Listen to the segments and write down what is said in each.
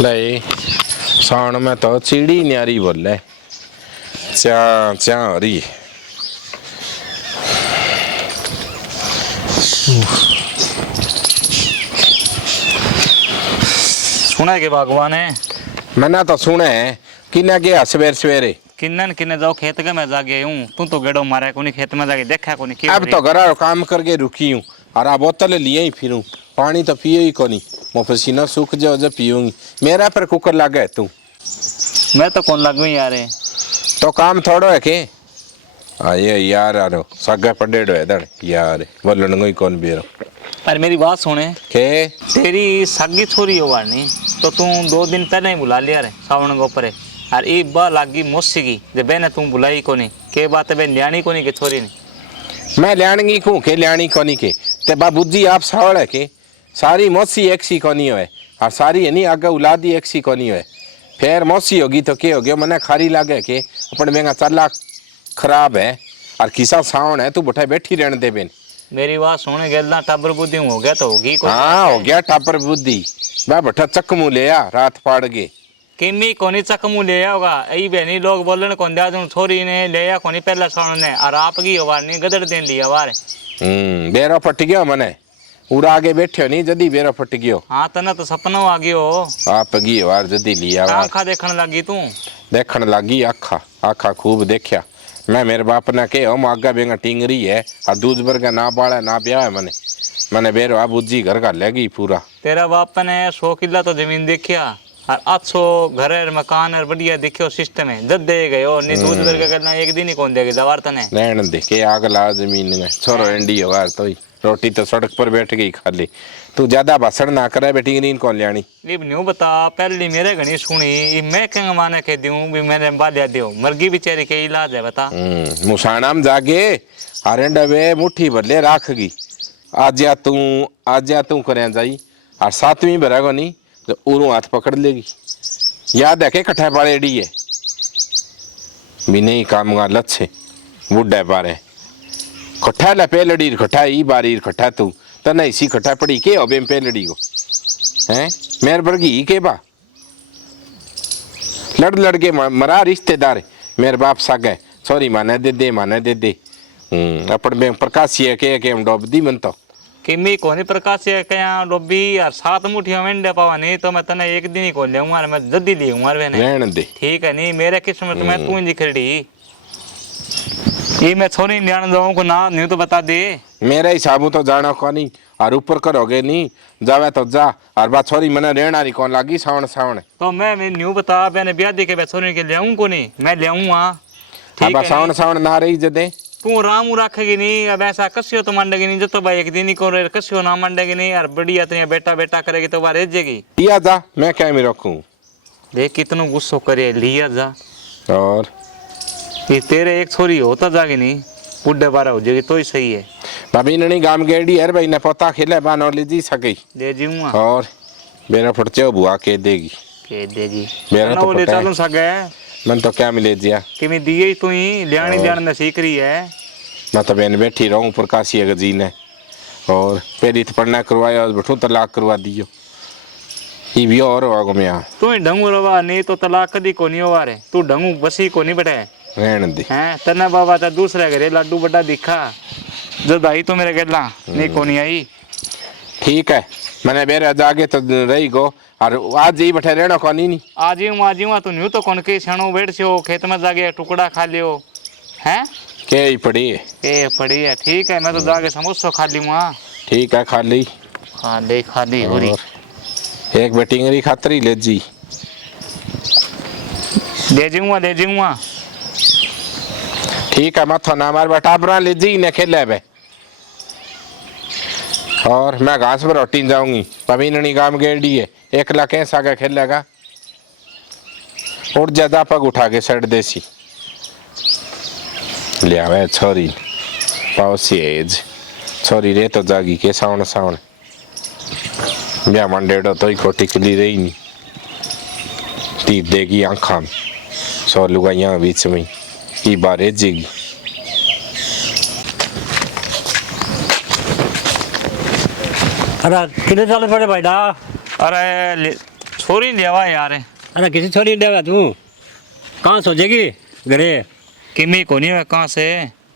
ले साउंड में तो चिड़ी न्यारी बोले चा चा हो रही सुना है कि भगवान है। मैंने तो सुने है किन्ना गया सवेर सवेरे किन्नन किन्ने जाओ खेत के मैं जागे हूँ तू तो गेड़ो मारा कोनी खेत में जाके देखा कोनी क्या अब तो घर काम करके रुकी हूँ और आ बोतल लिए ही फिरूँ पानी तो पियो ही कोनी मो पसीना सूख जाओ जब पीऊंगी मेरा पर कुकर लगा तू मैं तो कौन लगू यार तो काम थोड़ो है के ये यार आरो सगा पड़ेड़ो है दड़ यार बोलन कोई कौन बेरो अरे मेरी बात सुने के तेरी सगी छोरी हो वारनी तो तू 2 दिन पहले ही बुला लिया रे सावन के ऊपर और ये बा लागी मोसी की जब बहने तू बुलाई कोनी के बात है बहन लियानी कोनी के छोरी ने मैं लियाणगी को के लियाणी कोनी के ते बाबूजी आप सावड़ है के सारी मौसी एक सी कोनी है और सारी है नहीं आगे औलादी एक सी कोनी है फिर मौसी होगी तो क्या हो गया मने खारी लागे के अपन महंगा चला खराब है और किसा सावन है तू बैठा बैठी रहने दे बेन मेरी बात सुने गेलना टाबर बुद्धि हो गया तो होगी कोई हाँ हो गया टापर बुद्धि मैं बैठा चकमू ले आ रात पाड़ गे किमी कोनी चकमू ले होगा यही बहनी लोग बोलन कौन दिया तुम छोरी ने ले आ कोनी पहला सावन ने और आपकी वार नहीं गदड़ देन लिया वार बेरो फट गयो मने उड़ा आगे बैठो नहीं जदी बेरो फट गयो हाँ तना तो सपनो आ गयो आप गी वार जदी लिया आँखा देखने लगी तू देखन लगी आखा आखा खूब देखा मैं मेरे बाप ने के हम आगा बेंगा टिंगरी है और दूध वर्गा ना बाड़ा ना ब्याह है मने मैंने बेरो आ बुज्जी घर का ले गई पूरा तेरा बाप ने 100 किला तो जमीन देखिया और 800 घर मकान और बढ़िया देखियो सिस्टम है जद दे गए और नहीं दूध वर्गा करना एक दिन ही कौन देगी दवार तने लेन दे के आग ला जमीन में छोरो एंडी वार तो रोटी तो सड़क पर बैठ गई खाली तू ज्यादा भाषण ना करे बेटी नींद कौन लियानी लिब न्यू बता पहली मेरे घनी सुनी ये मैं कहीं माने के दूं भी मैंने बालिया दियो मरगी बेचारी के इलाज है बता मुसाणाम जागे आरेंडा वे मुट्ठी बदले राखगी आज तू करे जाई और 7वीं भरेगो नहीं तो उरू हाथ पकड़ लेगी याद है के कट्ठा पाले एडी है भी नहीं काम का लच्छे बुढ़े पारे कट्ठा ला पेलड़ी कट्ठा ई बारी कट्ठा तू तना इसी कट्ठा पड़ी के अबे पेलड़ी को हैं मेर बरगी के बा लड़ के मरा रिश्तेदार मेरे बाप सागे सॉरी माने दे दे अपन में प्रकाशिया के हम डोब दी मन तो किमी कोनी प्रकाश है क्या डोबी और 7 मुठियां मेंढे पावा नहीं तो मैं तने एक दिन ही को ले और मैं जल्दी ले उमर में रहने दे ठीक है नहीं मेरे किस्मत में तू ही खड़ी ये मैं छोरी लियान जाऊं को ना नहीं तो बता दे मेरे हिसाब तो जाना को नहीं और ऊपर करोगे नहीं जावे तो जा और बात छोरी मने रहना नहीं कौन लागी सावन तो मैं न्यू बता मैंने ब्याह दे के छोरी के ले आऊं को नहीं मैं ले आऊं हां ठीक है सावन ना रही जदे तू राम रखेगी नहीं अब ऐसा कसियो तो मंडेगी नहीं जो तो भाई एक दिन ही को कसियो ना मंडेगी नहीं और बढ़िया तो बेटा करेगी तो बाहर जाएगी लिया जा मैं क्या में रखूं देख कितना गुस्सा करे लिया जा और ये तेरे एक छोरी होता जागी नहीं बुढ़े बारह हो जाएगी तो ही सही है भाभी ने गांव गेड़ी है भाई ने पोता खेले बान और ले जी सकी ले जीऊंगा और मेरा फटचे बुआ के देगी मेरा तो ले चलूं सके मन तो क्या मिले जिया कि मैं दिए तू ही लियानी जान सीख रही है मैं तो बेन बैठी रहूं प्रकाशी है जी ने और पहली तो पढ़ना करवाया और बैठो तलाक करवा दियो ये भी और होगा मैं तू ही ढंगू रवा नहीं तो तलाक कदी को नहीं होवा रे तू ढंगू बसी को नहीं बैठे रहने दे हैं तना बाबा ता दूसरे घरे लड्डू बड़ा दिखा जब आई तो मेरे गेला नहीं को नहीं आई ठीक है मैंने बेरे जागे तो रही गो और आज ही बैठे रहना को नहीं आज ही तू न्यू तो कौन के छणो बैठ छो खेत में जाके टुकड़ा खा लियो हैं के ही पड़ी है के पड़ी है ठीक है मैं तो जाके समोसा खा लूंगा ठीक है खाली हो रही एक बेटिंगरी खातरी ले जी ले जाऊंगा ठीक है मत ना मार बेटा बरा ले जी ने खेले बे और मैं घास पर रोटी जाऊंगी पवीननी गांव गेड़ी है 1 लाख कैसा का खेलेगा और ज्यादा पग उठा के सड़ देसी ले आवे छोरी पाउसी एज छोरी रे तो जागी के सावन ब्याह मंडेड़ो तो ही खोटी खुली रही नहीं तीर देगी आंखा में 100 लुगाइयां बीच में ई बारे जेगी अरे कितने साल पड़े भाईडा अरे छोरी ले आवा यार अरे किसी छोरी देगा तू कहाँ सोचेगी घरे किमी को नहीं है कहाँ से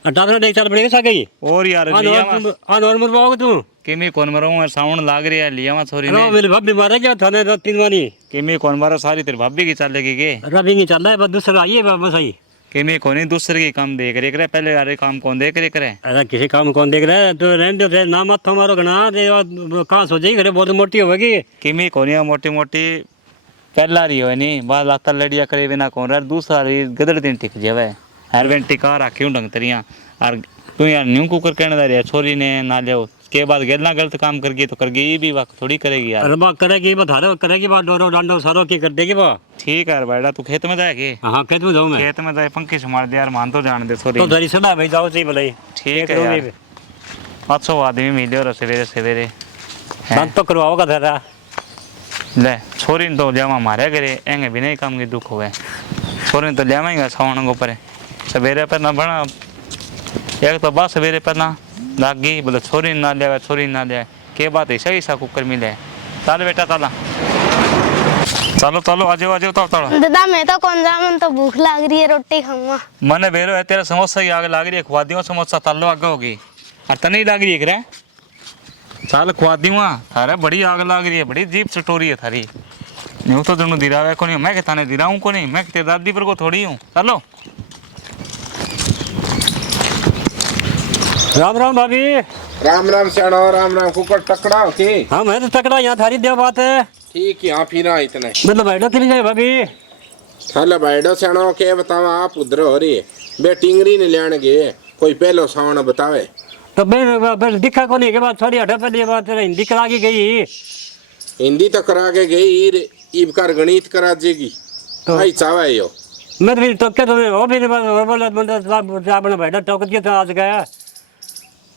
डाक्टर देख चल पड़ेगा सा गई और यार लिया वा आज और मर पाओगे तू किमी कौन मरो साउंड लाग रही है लिया वा छोरी अरे ने मेरे भाभी मारा क्या थाने 2-3 बारी किमी कौन मारो सारी तेरी भाभी की चलेगी के रबी नहीं चल रहा है बस दूसरा आइए बस सही किमी को नहीं दूसरे की काम देख रहे करे पहले यार काम कौन देख रहे करे अरे किसी काम कौन देख रहा है तो रहने दो थे ना मत हमारो गना दे कहाँ सोचेगी घरे बहुत मोटी होगी किमी को नहीं मोटी मोटी पहला रही हो नहीं बाद लाता लड़िया करे बिना कौन रहा दूसरा रही गदड़ दिन टिक जावे हर बेन टिका रखी हूँ ढंग तरिया और तू यार न्यू कुकर कहने दे रहा छोरी ने ना ले के बाद गलना गलत काम कर गई तो कर गई ये भी बात थोड़ी करेगी यार अरे बात करेगी बता रहे करेगी बात डोरो डांडो सारो की कर देगी बा ठीक है यार बेटा तू खेत में जाए के हाँ खेत में जाऊँ मैं खेत में जाए पंखी संभाल दे यार मान तो जान दे सॉरी तो धरी सदा भाई जाओ सही भलाई ठीक है यार 500 आदमी मिले और सवेरे सवेरे बंद तो करवाओगा धरा ले छोरी ने तो लिया मारे करे एंगे भी नहीं काम की दुख हुए छोरी ने तो लिया सावन को पर सवेरे पर ना बना एक तो बात सवेरे पर ना लागी बोले छोरी ना लिया छोरी ना लिया के बात ऐसा ही सा कुकर मिले चल बेटा चला चलो चलो आ जाओ तो चलो दादा मैं तो कौन जा मन तो भूख लग रही है रोटी खाऊंगा मने बेरो है तेरा समोसा की आग लाग रही है खुआ दियो समोसा तलो आगे होगी और तने लाग रही है करे चल खुआ दियो थारे बड़ी आग लाग रही है बड़ी जीप चटोरी है थारी न्यू तो दोनों दिरावे को नहीं मैं के थाने दिराऊं को नहीं मैं तेरी दादी पर को थोड़ी हूँ चलो राम राम भाभी राम श्याणो राम कुकर टकड़ा के हाँ मैं तो तकड़ा यहाँ थारी देव बात है ठीक यहाँ फिरा इतने मतलब बैठो तेरी जाए भाभी चल बैठो श्याणो के बतावा आप उधर हो रही बे टिंगरी ने लेने गए कोई पहलो सावन बतावे तो मैं दिखा को नहीं के बाद थोड़ी हटा पहले बात हिंदी करा के गई हिंदी तो करा के गई इबकार गणित करा देगी तो आई चावा यो मैं तो फिर टोके तो वो भी बोला अपना बैठा टोक दिया था आज गया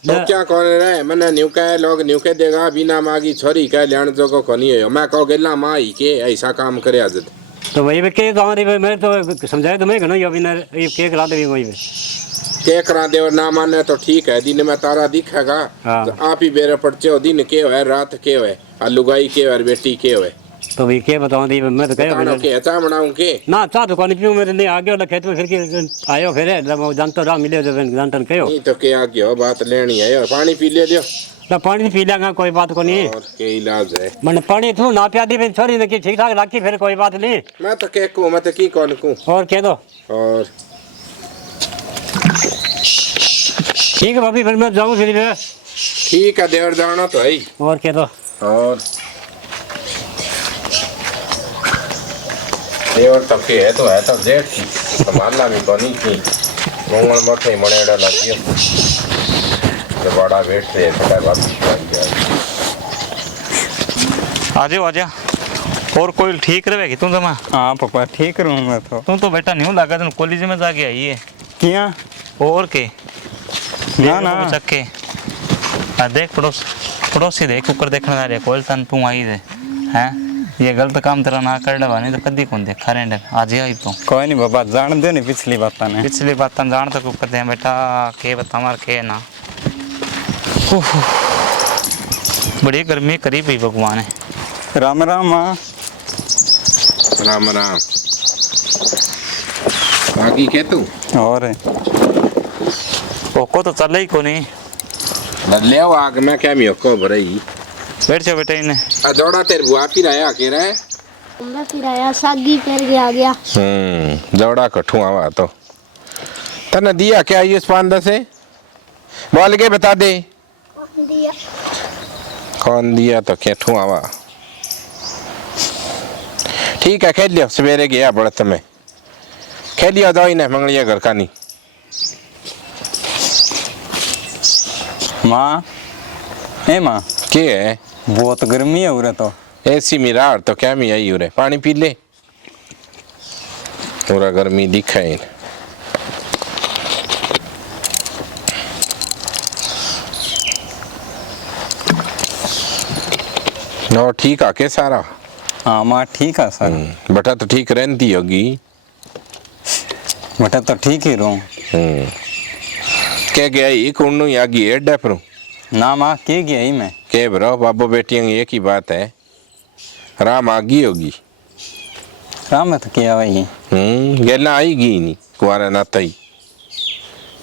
तो क्या कौन रहे मैंने न्यू कहे लोग न्यू के देगा बिना मागी छोरी कह लेन जो को कोनी है मैं कहो गेला माँ ही के ऐसा काम करे आज तो वही के गाँव रही मैं तो समझाया तो मैं घना ये के करा दे वही के करा दे और ना माने तो ठीक है दिन में तारा दिखेगा हाँ। तो आप ही बेरे पड़चे हो दिन के है रात के है और लुगाई के और बेटी के है तो वही के बताऊँ दी मैं तो बतानो के चाह बनाऊं के ना चाह तो कौन पीऊँ मेरे नहीं आगे वाला खेत में फिर के आयो फिर जानता रहा मिले जब जानतन कहो नहीं तो के आगे हो बात लेनी है और पानी पी ले दियो ना पानी पी लेगा कोई बात को नहीं और के इलाज है मैंने पानी तू ना पिया दी फिर छोरी ने की ठीक ठाक रखी फिर कोई बात नहीं मैं तो के को मैं तो की कौन को और कह दो और ठीक है भाभी फिर मैं जाऊँ फिर ठीक है देवर जाना तो है और कह दो और देवर तो के है तो जेठ की संभालना भी कोनी की मंगल मठे मणेड़ा लगियो जो बड़ा बैठ रहे थोड़ा बात आ जा और कोई ठीक रहे कि तुम तो मैं हाँ पापा ठीक रहूँ मैं तो तुम तो बेटा नहीं लगा तुम कॉलेज में जाके आई है क्या और के ना ना चक्के देख पड़ोसी देख कुकर देखने आ रहे कोल तन तू आई दे हैं ये गलत काम तेरा ना कर डवा नहीं तो कदी कौन देखा रहे आज आई तो कोई नहीं बाबा जान दे नहीं पिछली बात ने पिछली बात जान तो कुकर दे बेटा के बता मार के ना बड़ी गर्मी करी भी भगवान है राम राम माँ राम बाकी के तू और ओको तो चल ही को नहीं ले आओ आग में क्या मियो को भरई बैठ जाओ बेटा इन्हें आ जोड़ा तेरे बुआ पी रहा के रहे मैं फिर आया सागी पैर के आ गया जोड़ा कठू आवा तो तने दिया क्या ये पान से बोल के बता दे दिया कौन दिया तो कैठू आवा ठीक है खेल लियो सवेरे गया बड़त में खेल लियो जाओ इन्हें मंगलिया घर का नहीं माँ ए माँ के है बहुत गर्मी है उरे तो ऐसी मिरार तो क्या मी आई उरे पानी पी ले पूरा गर्मी दिखा है नो ठीक आके सारा हाँ माँ ठीक है सर बटा तो ठीक रहती होगी बेटा तो ठीक ही रहूँ क्या गया ये कौन यागी एड डेपरू ना माँ के गया ही मैं के ब्रो बाबू बेटियों एक ही बात है राम आ गई होगी। राम तो क्या भाई? गैला आई गई नहीं कुआरा नाता ही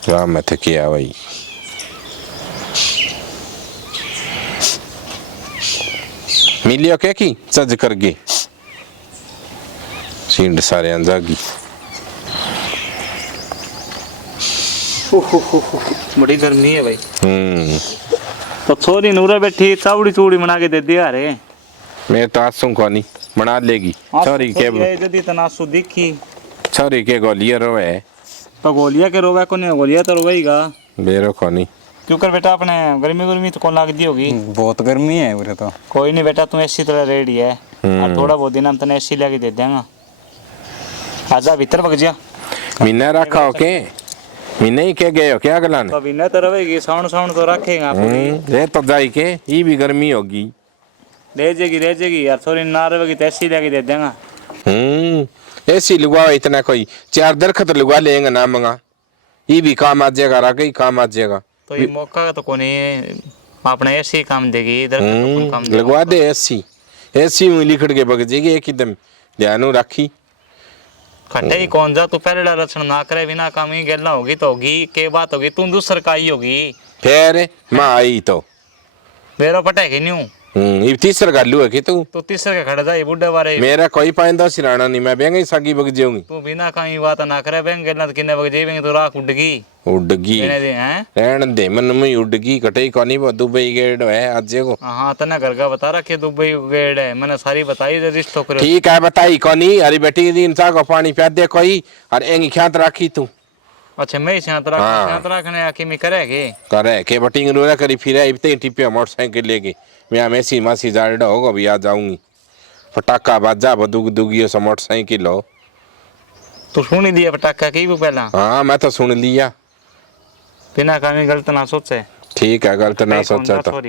राम मत क्या भाई। मिलियो क्या की सज कर गए सींड सारे अंजागी। बड़ी गर्मी है भाई। तो छोरी नूरा बैठी चावड़ी चूड़ी बना के दे दिया रे। मेरे तो आंसू को नहीं बना लेगी छोरी के जदी तनासु दिखी छोरी के गोलिया रोवे तो गोलिया के रोवे को नहीं गोलिया तो रोवेगा बेरो को नहीं क्यों कर बेटा अपने गर्मी गर्मी तो कौन लगती होगी। बहुत गर्मी है उरे तो। कोई नहीं बेटा तुम एसी तो रेडी है और थोड़ा बहुत दिन हम तने एसी लेके दे देंगे। आजा भीतर भग जा। मिन्ने रखा हो के मिन्ने ही के गए हो क्या अगला ने तो अभी न तो रवेगी साउंड साउंड तो रखेगा रे तो जाई के ये भी गर्मी होगी। रह जाएगी यार थोड़ी ना रवेगी तो एसी लेके दे देंगे। ऐसी लुगा इतना कोई 4 दरखत लुगा लेंगे ना मंगा ये भी काम आ जाएगा रागे ही काम आ जाएगा। तो ये मौका तो कोनी अपने एसी काम देगी इधर काम लगवा दे एसी में लिखड़ के बग जाएगी एकदम ध्यान रखी। खट्टे ही कौन जा तू पहले लक्षण ना करे बिना काम ही गल्ला होगी तो होगी के बात होगी तू दूसर का ही होगी फिर माँ आई तो मेरा पटे कि नहीं ये तीसरा गालू है कि तू तो तीसरे के खड़ा जाए बुढ़े बारे मेरा कोई पाइंदा सिराना नहीं मैं बेंगे सागी बग जाऊंगी। तू बिना काम ही बात ना करे बेंग गल्ला तो किन्ने बग जाएंगे तो राख उड़गी हैं रहन दे मन में उड़गी कटई कोनी वो दुबई गेड़ है आज को। हाँ तने घर का बता रखे दुबई गेड़ है मैंने सारी बताई रजिस्टर करो। ठीक है बताई कोनी अरे बेटी दिन सा को पानी पिया दे कोई और एंगी ख्यात राखी तू। अच्छा मैं शांत रखने आके मैं करे के बटिंग रोरा करी फिर इतने टिपिया मोटरसाइकिल लेके मैं मेसी मासी जाड़ा होगा भी आ जाऊंगी पटाखा बाजा बदुग दुगियो से मोटरसाइकिल हो। तू सुनी दिया पटाखा की वो पहला? हाँ मैं तो सुन लिया बिना काम गलत ना सोचे। ठीक है गलत ना सोचा तो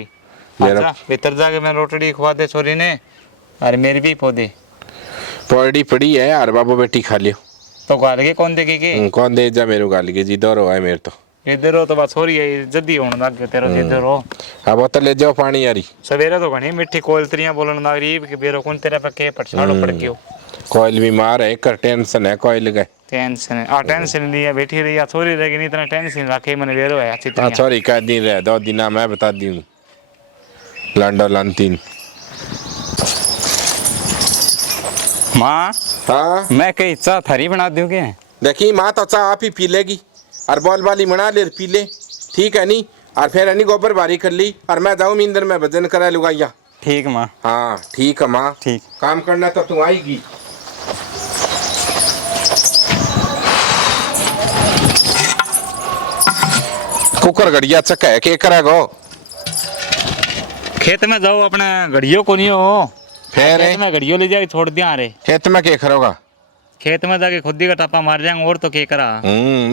मेरा भीतर जाके मैं रोटड़ी खवा दे छोरी ने अरे मेरी भी पौधे पौड़ी पड़ी है और बाबू बेटी खा लियो तो गाल के कौन देगी के कौन दे जा मेरे गाल के जी दौरो है मेरे तो इधर हो तो बात छोरी है जल्दी होने लग गया तेरा इधर हो। अब तो ले जाओ पानी यारी सवेरे तो घनी मिठी कोयलतरियां बोलन लग रही कि बेरो कौन तेरे पे के पछाड़ो पड़ गयो कोयल बीमार है कर टेंशन है कोयल गए टेंशन है टेंशन लिया बैठी रही छोरी रहेगी नहीं इतना टेंशन रखे मैंने बेरो है अच्छी तरह छोरी का दिन रहे 2 दिन मैं बता दी हूँ लांडो लांतीन माँ हाँ मैं कहीं चाह थारी बना दूँ क्या? देखी माँ तो चाह आप ही पी लेगी और बॉल वाली बना ले पी ले ठीक है नहीं और फिर है नहीं गोबर बारी कर ली और मैं जाऊँ मींदर में भजन करा लुगाइया। ठीक माँ। हाँ ठीक है माँ ठीक काम करना तो तू आएगी। कुकर गड़िया चक्का है के करेगो खेत में जाओ अपने घड़ियों को नहीं हो फिर खेत में घड़ियों ले जाके छोड़ दिया अरे खेत में के करोगा खेत में जाके खुद ही का टप्पा मार जाएंगे और तो क्या करा।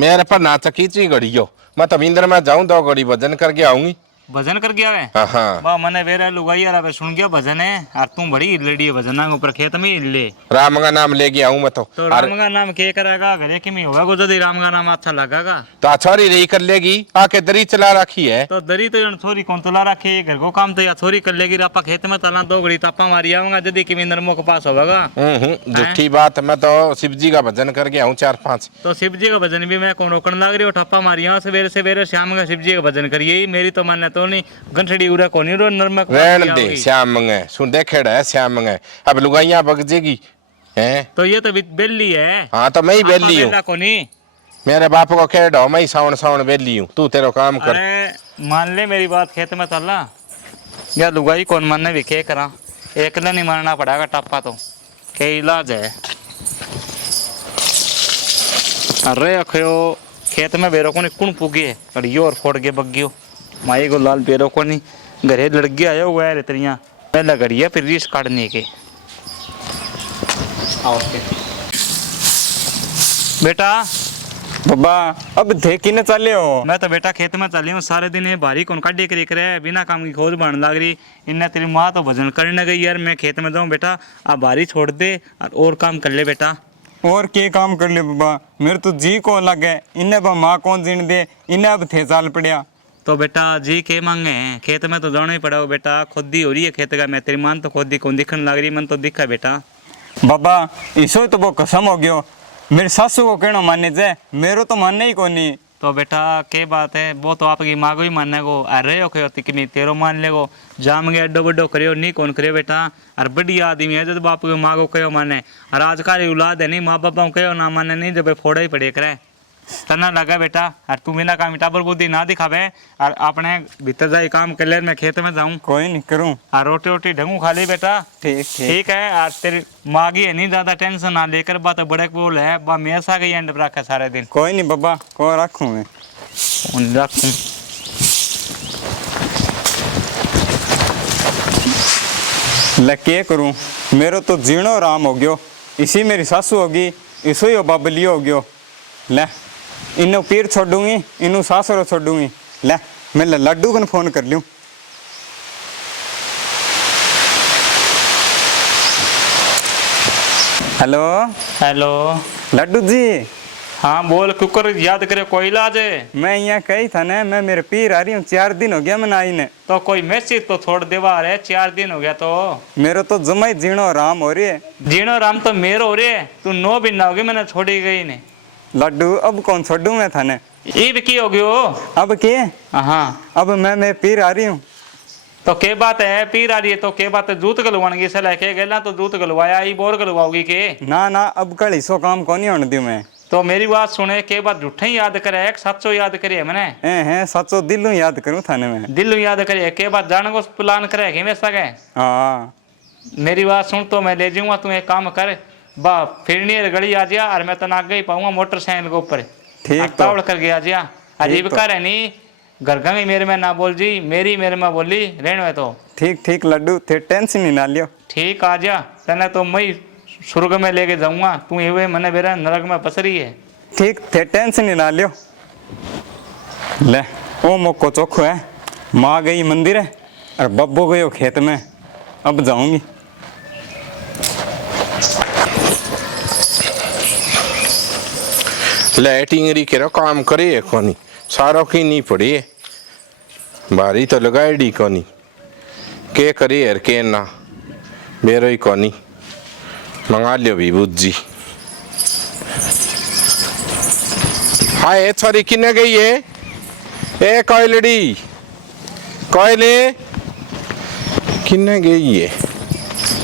मेरे पर नाच खींची घड़ियो मैं तो मींदर में जाऊँ 2 घड़ी भजन करके आऊंगी। भजन कर गया वे हाँ बा मने वेरे लुगाई यार सुन गया भजन है और तू बड़ी लेडी है भजन के ऊपर खेत में ले राम का नाम लेके आऊं मैं तो राम का नाम के करेगा घरे की में होगा को यदि राम का नाम अच्छा लगेगा तो छोरी रही कर लेगी आके दरी चला रखी है तो दरी तो छोरी कौन तुला रखी घर को काम तो या छोरी कर लेगी आपा खेत में तला 2 घड़ी तापा मारी आऊंगा यदि की नरमो के पास होगा। झूठी बात मैं तो शिव जी का भजन करके आऊं 4-5 तो शिव जी का भजन भी मैं कौन रोकने लग रही हूँ ठप्पा मारी सवेरे सवेरे शाम का शिव जी का भजन करिए मेरी तो मान्य तो नहीं घंटड़ी उरा कोनी रो नरमक रहन दे श्याम मंगे सुन देखेड़ा है श्याम मंगे अब लुगाइयां बग जेगी हैं तो ये तो बेली है। हाँ तो मैं ही बेली हूँ मेरे बाप को कह दो मैं ही सावन बेली हूँ तू तेरा काम कर। अरे मान ले मेरी बात खेत में चला या लुगाई कौन मानने भी क्या करा एकला नहीं मानना पड़ेगा टप्पा तो क्या इलाज है। अरे अखयो खेत में बेरो को कुण पुगी है अड़ियो और फोड़ के बगियो माई को लाल बेरो को नहीं घरे लड़के आया हुआ है रेतरिया पहला घड़िया फिर रीस काटने के बेटा बाबा अब थे किने चले हो? मैं तो बेटा खेत में चली हूँ सारे दिन ये भारी कौन काटे कर एक रहे बिना काम की खोज बन लग रही इन्हें तेरी माँ तो भजन करने गई यार मैं खेत में जाऊँ बेटा आप भारी छोड़ दे और काम कर ले बेटा। और के काम कर ले बाबा मेरे तो जी को लगे इन्हें बा माँ कौन जीण दे इन्हें अब थे चाल पड़िया तो बेटा जी के मांगे हैं, खेत में तो जाना ही पड़ा हो बेटा, खुदी हो रही है खेत का, मैं तेरी मान तो खुदी कौन दिखने लग रही, मन तो दिखा बेटा। बाबा इसो तो वो कसम हो गयो, मेरी सासू को कहना मानने जे, मेरो तो मानने ही कोनी। तो बेटा के बात है, वो तो आपकी माँ को ही मानने को, अरे हो कहो तिकनी तेरो मान ले को, जाम गए एडो बड्डो करियो नहीं कौन करियो बेटा। और बढ़िया आदमी है जब बाप को माँ को कहो माने, और आजकल औलाद है नहीं माँ बाप को कहो ना माने नहीं, जब फोड़ा ही पड़े करे तना लगा बेटा। और तू बिना काम टाबर बुद्धि ना दिखावे, और अपने भीतर जाए काम कर ले, मैं खेत में जाऊँ कोई नहीं करूँ। और रोटी रोटी ढंगू खा ली बेटा। ठीक ठीक ठीक है। और तेरी माँ की है नहीं ज्यादा टेंशन ना लेकर, बात बड़े बोल है बा मेरे सा गई एंड रखा सारे दिन कोई नहीं बाबा, को रखूँ मैं। रखूँ ले के करूँ, मेरो तो जीणो आराम हो गयो, इसी मेरी सासू होगी, इसो ही बाबली हो गयो। ले इन्हों पीर छोड़ूंगी, इन्हों सासरो छोड़ूंगी। ले मैं लड्डू को फोन कर लूँ। Hello hello. लड्डू जी। हाँ बोल, कुकर याद करे कोई इलाज है? मैं यहाँ कही था ना, मैं मेरे पीर आ रही हूँ, 4 दिन हो गया मैं आई ने। तो कोई मैसेज तो छोड़ देवा रहे, 4 दिन हो गया तो। मेरो तो जमाई जीणो आराम हो रही है। जीणो राम तो मेरो हो रही है, तू 9 दिन ना होगी मैंने छोड़ी गई ने। लड्डू अब कौन छोड़ू मैं थाने, ईब की हो गयो? अब के हाँ अब मैं पीर आ रही हूँ। तो के बात है पीर आ रही है, तो के बात है जूत गलवानगी से लेके गला तो जूत गलवाया, ई बोर गलवाओगी के? ना ना अब कल हिस्सो काम को नहीं होने दूं मैं। तो मेरी बात सुने, के बात झूठे ही याद करे एक सच्चो याद करे मैंने? हैं सचो दिलों याद करूँ थाने में। दिल याद करे के बात जाने को प्लान करे कि वैसा के? हाँ मेरी बात सुन, तो मैं ले जाऊंगा, तू एक काम कर बा फिरनी गली आ जा, और मैं तो आगे ही पाऊंगा मोटरसाइकिल के ऊपर। ठीक तो तावड़ करके आ जा, अजीब तो। कर है नहीं घर गंगी मेरे में ना बोल जी, मेरी मेरे में बोली रहने में तो। ठीक ठीक लड्डू, थे टेंशन ही ना लियो। ठीक आ जा, तने तो मैं स्वर्ग में लेके जाऊंगा, तू ये मने मेरा नरक में पसरी है। ठीक थे टेंशन ही ना लियो। ले ओ मोको चोखो है, माँ गई मंदिर है और बब्बो गयो खेत में, अब जाऊंगी। ले टिंगरी केरो काम करे है कोनी, सारों की नहीं पड़ी है, बारी तो लगाई कोनी, के करे यार के ना बेरो ही कोनी, मंगा लियो भी बुज्जी। हाय सॉरी किन्ने गई है? ए कोयलड़ी कोयले किन्ने गई है?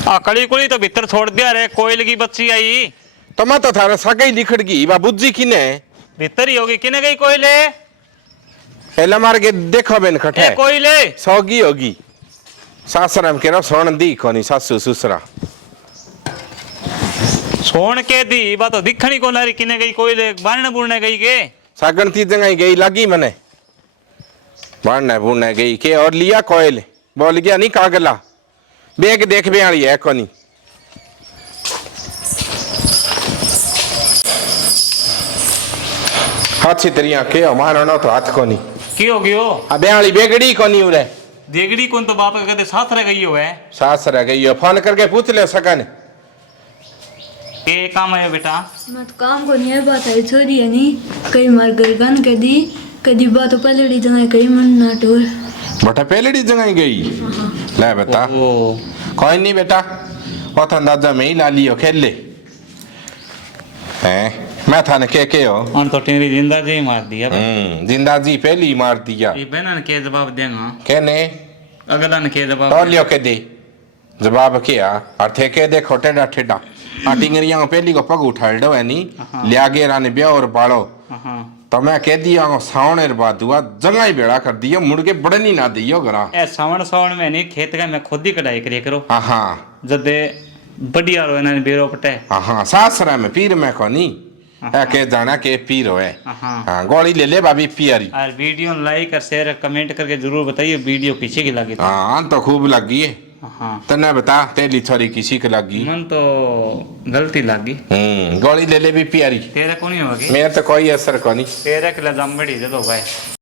आ कड़ी कुड़ी तो भीतर छोड़ दिया रे, कोयल की बच्ची आई तो मैं तो थारा सगाई लिखड़ गई, बा बुज्जी किन्ने भीतर ही होगी, किने गई कोयले? एला मार के देखो बेन खटे ए कोयले सौगी होगी, सासराम के रो सोन दी कोनी सासू ससुरा छोड़ के दी, बात तो दिखनी को नारी, किने गई कोयले? बारने बुरने गई के? सागन ती जगह गई लगी मने, बारने बुरने गई के और लिया कोयल, बोल गया नहीं कागला, बेग देख बे आली है कोनी। हाथी तरिया के हमारा ना तो हाथ कोनी, की हो गयो? अबे आली बेगड़ी कोनी उरे, देगड़ी कौन तो बाप का कहते साथ रह गई हो है। सास रह गई हो, फोन करके पूछ ले सकन के काम है बेटा? मत काम को नहीं बात है, छोरी है नहीं कई मार घर गन कदी कदी बात तो पलड़ी जना कई मन ना टोर बटा पहलेड़ी जगह गई। ले बेटा ओ कोई नहीं बेटा, वो तो अंदाजा में ही ला लियो खेल ले हैं, मैं थाने के हो अन तो टेरी जिंदा जी मार दिया। जिंदा जी पहली मार दिया। ये बहन के जवाब देगा, कहने अगला ने के जवाब तो लियो के दे जवाब क्या, और थे के दे खोटे डा ठेडा आटिंगरिया को पहली को पग उठाड़ दो है नी, लिया गे राने ब्याह और बाड़ो, हाँ तो मैं कह दिया सावण बाद हुआ जंगा ही बेड़ा कर दियो, मुड़ के बड़नी ना दियो घरा। ए सावण सावण में नहीं, खेत का मैं खुद ही कटाई करे करो। हाँ जदे बढ़िया रो ना बेरो पटे। हाँ सासरा में पीर में कोनी है के जाना के पीर होए। हाँ गोली ले ले भाभी पियरी। और वीडियो लाइक और शेयर कमेंट करके जरूर बताइए वीडियो किसी की लगी। हाँ तो खूब लगी है। हाँ तने बता तेरी छोरी किसी की लगी? मन तो गलती लगी। गोली ले ले भी पियरी। तेरे को नहीं होगी? मेरे तो कोई असर को नहीं। तेरे के लिए जम बड़ी दे दो भाई।